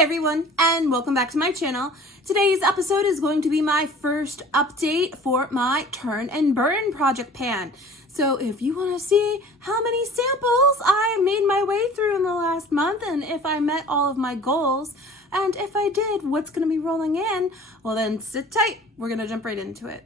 Hey everyone, and welcome back to my channel. Today's episode is going to be my first update for my turn and burn project pan. So if you want to see how many samples I made my way through in the last month, and if I met all of my goals, and if I did, what's going to be rolling in, well then sit tight. We're going to jump right into it.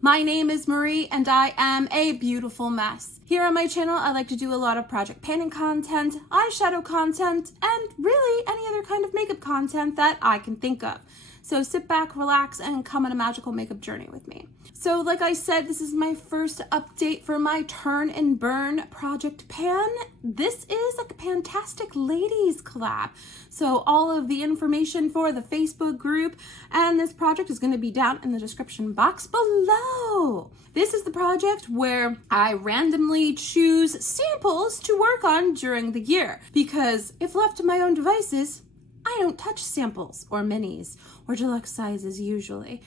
My name is Marie and I am a beautiful mess. Here on my channel, I like to do a lot of project panning content, eyeshadow content, and really any other kind of makeup content that I can think of. So sit back, relax, and come on a magical makeup journey with me. So like I said, this is my first update for my turn and burn project pan. This is a Fantastic Ladies collab. So all of the information for the Facebook group and this project is going to be down in the description box below. This is the project where I randomly choose samples to work on during the year, because if left to my own devices, I don't touch samples or minis or deluxe sizes usually,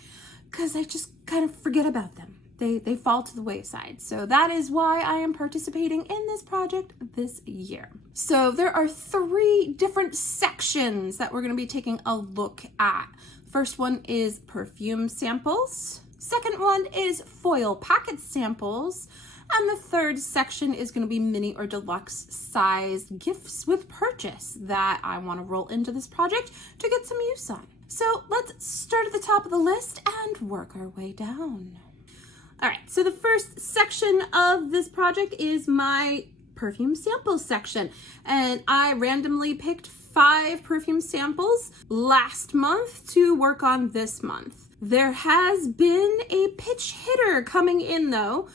because I just kind of forget about them. They fall to the wayside. So that is why I am participating in this project this year. So there are 3 different sections that we're going to be taking a look at. First one is perfume samples. Second one is foil packet samples. And the third section is going to be mini or deluxe size gifts with purchase that I want to roll into this project to get some use on. So let's start at the top of the list and work our way down. All right, so the first section of this project is my perfume samples section. And I randomly picked 5 perfume samples last month to work on this month. There has been a pitch hitter coming in though.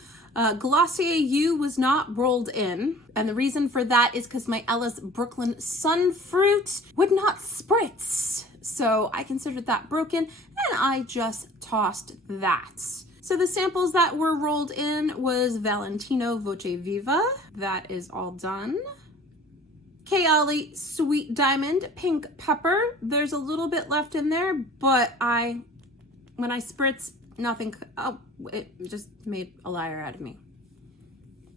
Glossier U was not rolled in, and the reason for that is because my Ella's Brooklyn Sunfruit would not spritz. So I considered that broken, and I just tossed that. So the samples that were rolled in was Valentino Voce Viva. That is all done. Kayali Sweet Diamond Pink Pepper. There's a little bit left in there, but when I spritz, nothing, it just made a liar out of me.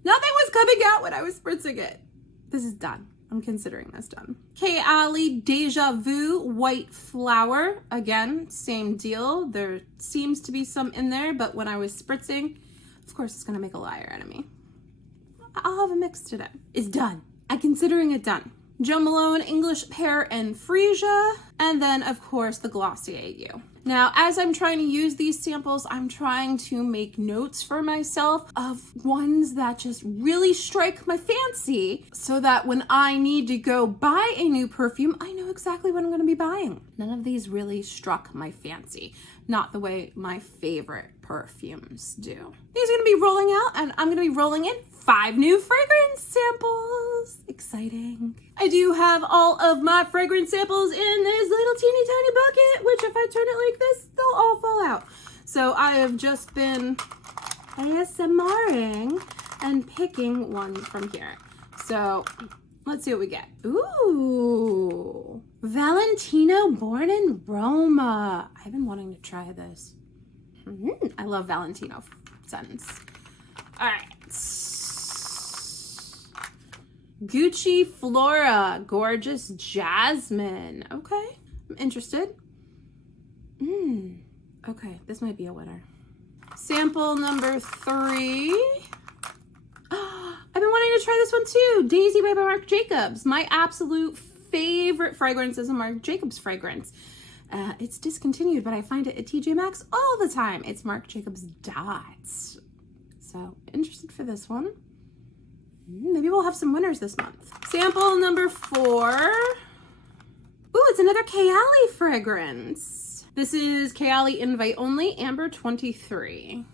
Nothing was coming out when I was spritzing it. This is done. I'm considering this done. Kayali Deja Vu White Flower. Again, same deal. There seems to be some in there, but when I was spritzing, of course it's gonna make a liar out of me. I'll have a mix today. It's done. I'm considering it done. Jo Malone English Pear and Freesia, and then of course the Glossier U. Now, as I'm trying to use these samples, I'm trying to make notes for myself of ones that just really strike my fancy so that when I need to go buy a new perfume, I know exactly what I'm going to be buying. None of these really struck my fancy, not the way my favorite perfumes do. These are going to be rolling out, and I'm going to be rolling in 5 new fragrance samples. Exciting. I do have all of my fragrance samples in this little teeny tiny bucket, which if I turn it like this, they'll all fall out. So I have just been ASMRing and picking one from here. So let's see what we get. Ooh, Valentino Born in Roma. I've been wanting to try this. I love Valentino scents. All right. Gucci Flora, Gorgeous Jasmine. Okay, I'm interested. Okay, this might be a winner. Sample number 3. I've been wanting to try this one too. Daisy by Marc Jacobs. My absolute favorite fragrance is a Marc Jacobs fragrance. It's discontinued, but I find it at TJ Maxx all the time. It's Marc Jacobs Dots. So interested for this one. Maybe we'll have some winners this month. Sample number 4. Ooh, it's another Kayali fragrance. This is Kayali Invite Only, Amber 23.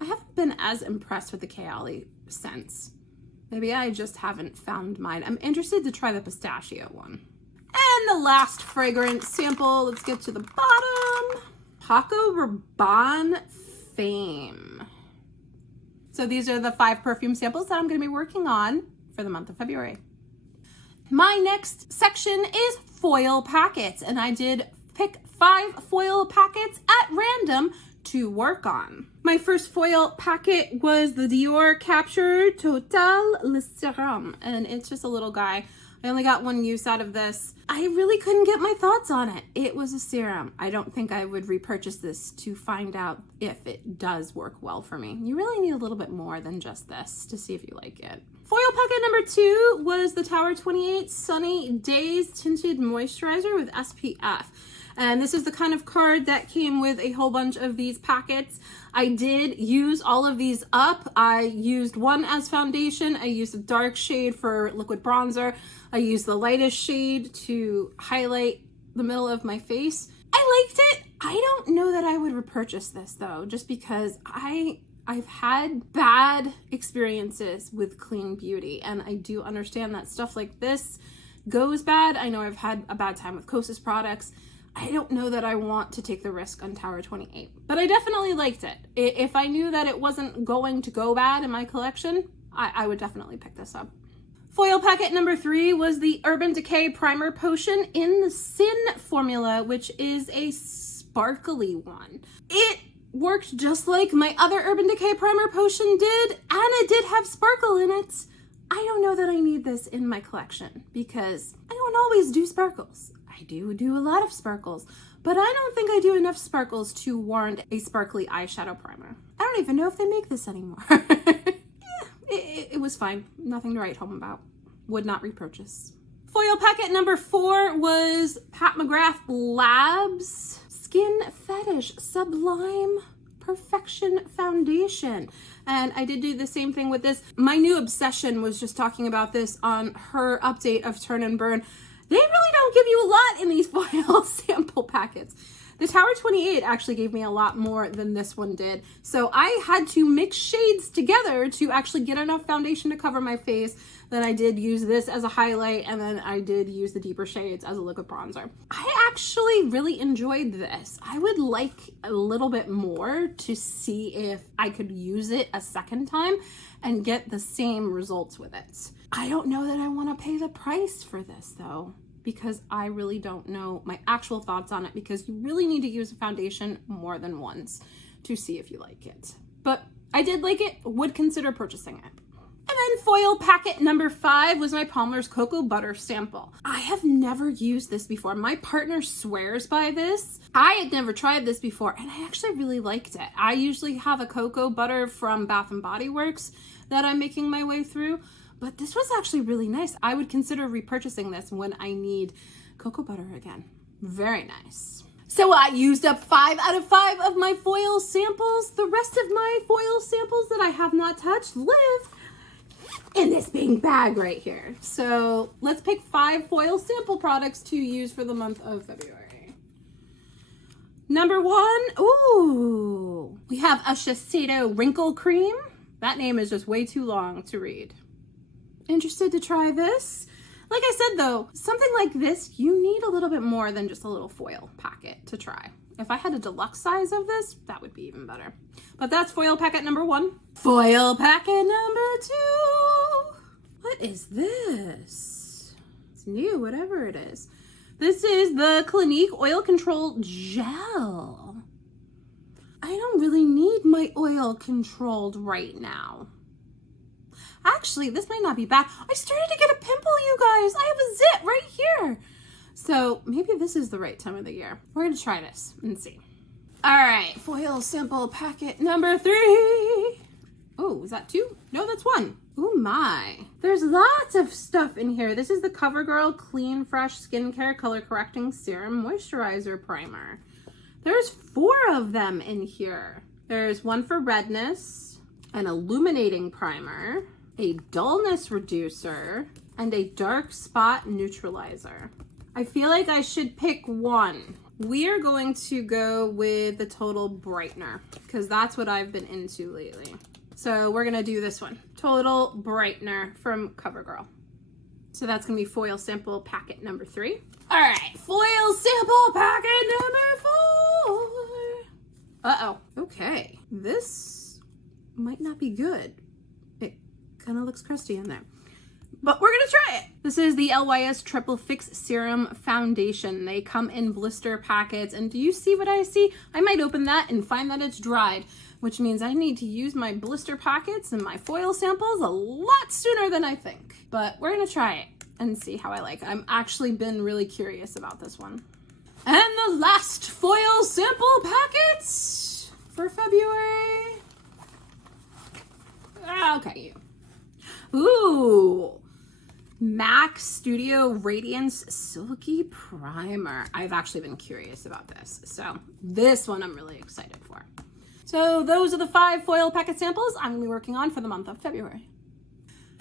I haven't been as impressed with the Kayali scents. Maybe I just haven't found mine. I'm interested to try the pistachio one. And the last fragrance sample, let's get to the bottom. Paco Rabanne Fame. So these are the 5 perfume samples that I'm going to be working on for the month of February. My next section is foil packets, and I did pick 5 foil packets at random to work on. My first foil packet was the Dior Capture Total Le Serum, and it's just a little guy. I only got one use out of this. I really couldn't get my thoughts on it. It was a serum. I don't think I would repurchase this to find out if it does work well for me. You really need a little bit more than just this to see if you like it. Foil packet number 2 was the Tower 28 Sunny Days Tinted Moisturizer with SPF. And this is the kind of card that came with a whole bunch of these packets. I did use all of these up. I used one as foundation. I used a dark shade for liquid bronzer. I used the lightest shade to highlight the middle of my face. I liked it. I don't know that I would repurchase this though, just because I've had bad experiences with clean beauty, and I do understand that stuff like this goes bad. I know I've had a bad time with Kosas products. I don't know that I want to take the risk on Tower 28, but I definitely liked it. If I knew that it wasn't going to go bad in my collection, I would definitely pick this up. Foil packet number 3 was the Urban Decay Primer Potion in the Sin formula, which is a sparkly one. It worked just like my other Urban Decay Primer Potion did, and it did have sparkle in it. I don't know that I need this in my collection because I don't always do sparkles. I do a lot of sparkles, but I don't think I do enough sparkles to warrant a sparkly eyeshadow primer. I don't even know if they make this anymore. It was fine. Nothing to write home about. Would not repurchase. Foil packet number 4 was Pat McGrath Labs Skin Fetish Sublime Perfection Foundation. And I did do the same thing with this. My new obsession was just talking about this on her update of Turn and Burn. They really don't give you a lot in these foil sample packets. The Tower 28 actually gave me a lot more than this one did. So I had to mix shades together to actually get enough foundation to cover my face. Then I did use this as a highlight, and then I did use the deeper shades as a liquid bronzer. I actually really enjoyed this. I would like a little bit more to see if I could use it a second time and get the same results with it. I don't know that I want to pay the price for this though, because I really don't know my actual thoughts on it, because you really need to use a foundation more than once to see if you like it. But I did like it, would consider purchasing it. And then foil packet number 5 was my Palmer's Cocoa Butter sample. I have never used this before. My partner swears by this. I had never tried this before, and I actually really liked it. I usually have a cocoa butter from Bath & Body Works that I'm making my way through, but this was actually really nice. I would consider repurchasing this when I need cocoa butter again. Very nice. So I used up 5 out of 5 of my foil samples. The rest of my foil samples that I have not touched live in this big bag right here. So let's pick 5 foil sample products to use for the month of February. Number 1, ooh, we have a Shiseido Wrinkle Cream. That name is just way too long to read. Interested to try this? Like I said though, something like this, you need a little bit more than just a little foil packet to try. If I had a deluxe size of this, that would be even better. But that's foil packet number 1. Foil packet number 2. What is this? It's new, whatever it is. This is the Clinique Oil Control Gel. I don't really need my oil controlled right now. Actually, this might not be bad. I started to get a pimple, you guys. I have a zit right here. So maybe this is the right time of the year. We're gonna try this and see. All right, foil sample packet number 3. Oh, is that 2? No, that's 1. Oh my. There's lots of stuff in here. This is the CoverGirl Clean Fresh Skincare Color Correcting Serum Moisturizer Primer. There's 4 of them in here. There's one for redness, an illuminating primer, a dullness reducer, and a dark spot neutralizer. I feel like I should pick one. We are going to go with the Total Brightener because that's what I've been into lately. So we're gonna do this one, Total Brightener from CoverGirl. So that's gonna be foil sample packet number 3. All right, foil sample packet number 4. Uh-oh, okay. This might not be good. It kind of looks crusty in there. but we're gonna try it. This is the LYS Triple Fix Serum Foundation. They come in blister packets, and do you see what I see? I might open that and find that it's dried, which means I need to use my blister packets and my foil samples a lot sooner than I think. But we're gonna try it and see how I like it. I'm actually been really curious about this one. And the last foil sample packets for February. Okay, ooh, MAC Studio Radiance Silky Primer. I've actually been curious about this, so this one I'm really excited for. So those are the 5 foil packet samples I'm gonna be working on for the month of February.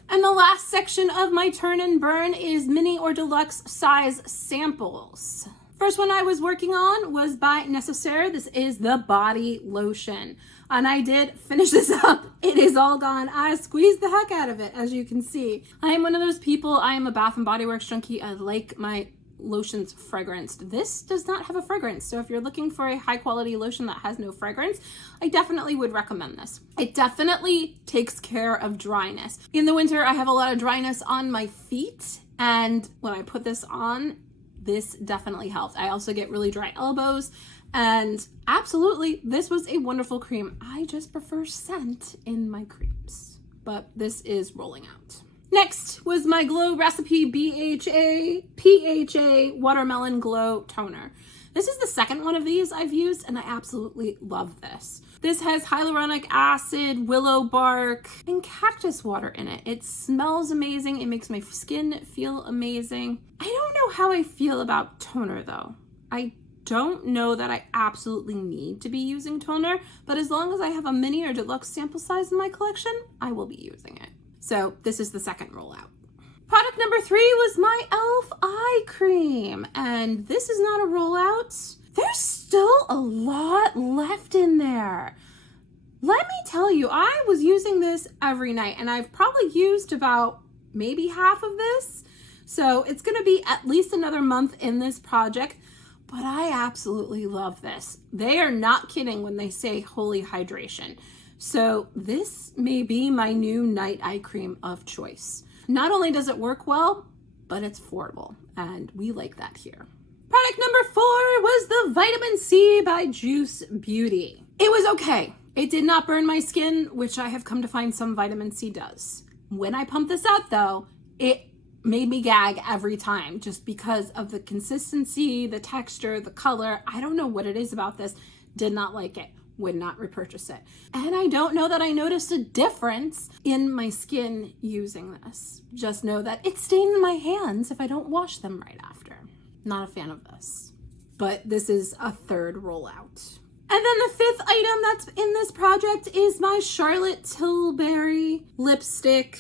And the last section of my turn and burn is mini or deluxe size samples. First one I was working on was by Necessaire. This is the body lotion. And I did finish this up. It is all gone. I squeezed the heck out of it, as you can see. I am one of those people, I am a Bath & Body Works junkie. I like my lotions fragranced. This does not have a fragrance. So if you're looking for a high quality lotion that has no fragrance, I definitely would recommend this. It definitely takes care of dryness. In the winter, I have a lot of dryness on my feet. And when I put this on, this definitely helped. I also get really dry elbows, and absolutely, this was a wonderful cream. I just prefer scent in my creams, but this is rolling out. Next was my Glow Recipe PHA Watermelon Glow Toner. This is the second one of these I've used, and I absolutely love this. This has hyaluronic acid, willow bark, and cactus water in it. It smells amazing. It makes my skin feel amazing. I don't know how I feel about toner though. I don't know that I absolutely need to be using toner, but as long as I have a mini or deluxe sample size in my collection, I will be using it. So this is the second rollout. Product number 3 was my e.l.f. eye cream, and this is not a rollout. There's still a lot left in there. Let me tell you, I was using this every night, and I've probably used about maybe half of this. So it's gonna be at least another month in this project, but I absolutely love this. They are not kidding when they say holy hydration. So this may be my new night eye cream of choice. Not only does it work well, but it's affordable, and we like that here. Product number 4 was the Vitamin C by Juice Beauty. It was okay. It did not burn my skin, which I have come to find some vitamin C does. When I pumped this out though, it made me gag every time just because of the consistency, the texture, the color. I don't know what it is about this. Did not like it. Would not repurchase it. And I don't know that I noticed a difference in my skin using this. Just know that it stains my hands if I don't wash them right after. Not a fan of this. But this is a third rollout. And then the 5th item that's in this project is my Charlotte Tilbury lipstick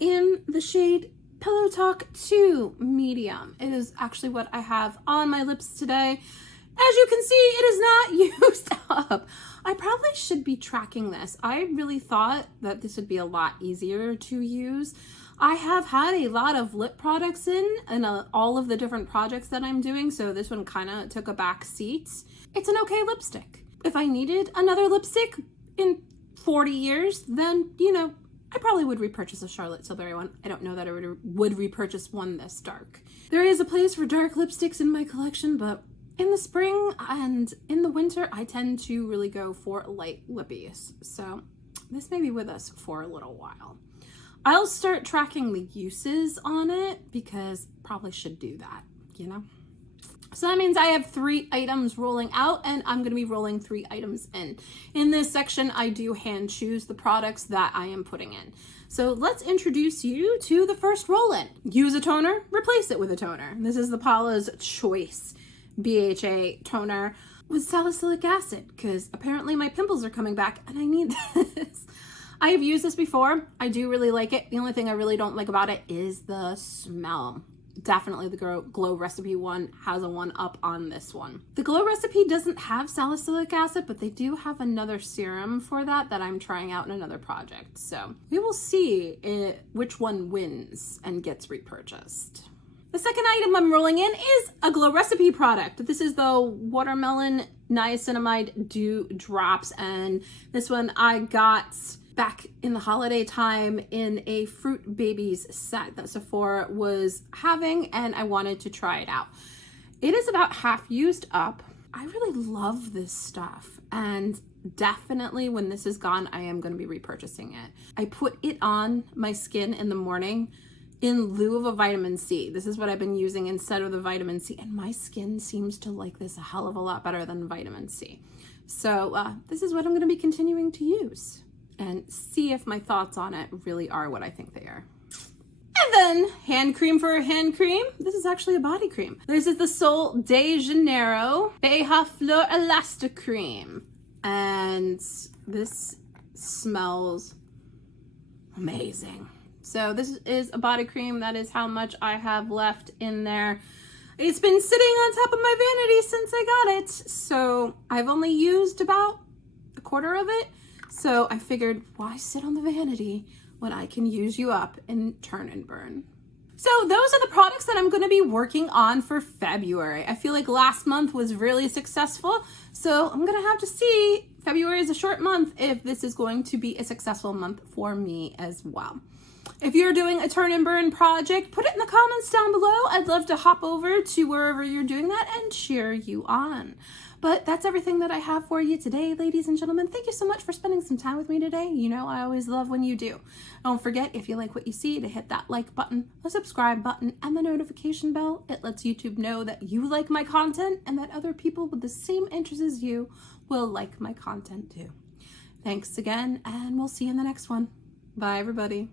in the shade Pillow Talk 2 Medium. It is actually what I have on my lips today. As you can see, it is not used up. I probably should be tracking this. I really thought that this would be a lot easier to use. I have had a lot of lip products in all of the different projects that I'm doing, so this one kind of took a back seat. It's an okay lipstick. If I needed another lipstick in 40 years, then, you know, I probably would repurchase a Charlotte Tilbury one. I don't know that I would repurchase one this dark. There is a place for dark lipsticks in my collection, but in the spring and in the winter, I tend to really go for light lippies. So this may be with us for a little while. I'll start tracking the uses on it because probably should do that, you know? So that means I have 3 items rolling out, and I'm gonna be rolling 3 items in. In this section, I do hand choose the products that I am putting in. So let's introduce you to the first roll-in. Use a toner, replace it with a toner. This is the Paula's Choice BHA toner with salicylic acid, because apparently my pimples are coming back and I need this. I have used this before. I do really like it. The only thing I really don't like about it is the smell. Definitely the Glow Recipe one has a one up on this one. The Glow Recipe doesn't have salicylic acid, but they do have another serum for that I'm trying out in another project. So we will see which one wins and gets repurchased. The second item I'm rolling in is a Glow Recipe product. This is the Watermelon Niacinamide Dew Drops, and this one I got back in the holiday time in a Fruit Babies set that Sephora was having, and I wanted to try it out. It is about half used up. I really love this stuff, and definitely when this is gone, I am going to be repurchasing it. I put it on my skin in the morning in lieu of a vitamin C. This is what I've been using instead of the vitamin C, and my skin seems to like this a hell of a lot better than vitamin C. So this is what I'm going to be continuing to use and see if my thoughts on it really are what I think they are. And then hand cream for a hand cream. This is actually a body cream. This is the Sol de Janeiro Beija Flor Elastic Cream. And this smells amazing. So this is a body cream. That is how much I have left in there. It's been sitting on top of my vanity since I got it. So I've only used about a quarter of it. So I figured, why sit on the vanity when I can use you up and turn and burn? So those are the products that I'm going to be working on for February. I feel like last month was really successful. So I'm going to have to see, February is a short month, if this is going to be a successful month for me as well. If you're doing a turn and burn project, put it in the comments down below. I'd love to hop over to wherever you're doing that and cheer you on. But that's everything that I have for you today, ladies and gentlemen. Thank you so much for spending some time with me today. You know, I always love when you do. Don't forget, if you like what you see, to hit that like button, the subscribe button, and the notification bell. It lets YouTube know that you like my content and that other people with the same interests as you will like my content too. Thanks again, and we'll see you in the next one. Bye, everybody.